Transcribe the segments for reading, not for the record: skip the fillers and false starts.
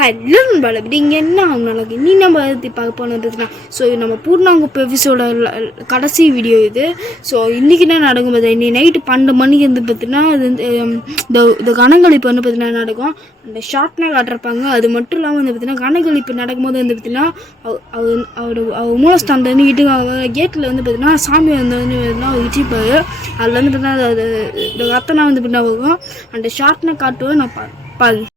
Hello நண்பர்களே, இப்படிங்க என்ன அவங்களுக்கு நீ நம்ம பார்க்க போனதுன்னா நம்ம பூர்ணாங்குப்ப எபிசோட கடைசி வீடியோ இது. ஸோ இன்றைக்கி என்ன நடக்கும் பார்த்தா, இன்னைக்கு நைட்டு 12 மணிக்கு வந்து பார்த்தீங்கன்னா அது வந்து இந்த கணங்களிப்பு வந்து பார்த்தீங்கன்னா நடக்கும். அந்த ஷார்ட்லாம் காட்டிருப்பாங்க. அது மட்டும் இல்லாமல் வந்து பார்த்தீங்கன்னா கணங்களிப்பு நடக்கும்போது வந்து பார்த்தீங்கன்னா அவர் மூலஸ்தானத்தை வீட்டுக்கு கேட்டில் வந்து பார்த்தீங்கன்னா சாமி வந்து வச்சுப்பார். அதில் வந்து பார்த்தீங்கன்னா அது இந்த ரத்தனா வந்து பார்த்தீங்கன்னா போகும். அந்த ஷார்ட்னை காட்டுவோம். நான் பாருங்க.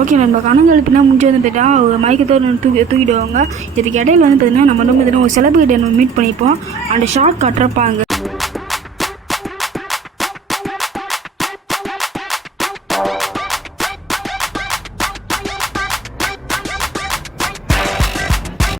ஓகே நண்பா, கணங்களுக்கு முடிஞ்சு வந்து பார்த்தீங்கன்னா மயக்கத்தோடு தூக்கிடுவாங்க. இதுக்கு இடையில வந்து பார்த்தீங்கன்னா நம்ம வந்து பார்த்தீங்கன்னா ஒரு செலிபிரிட்டி நம்ம மீட் பண்ணிப்போம். அந்த ஷார்ட் கட்டுறப்பாங்க.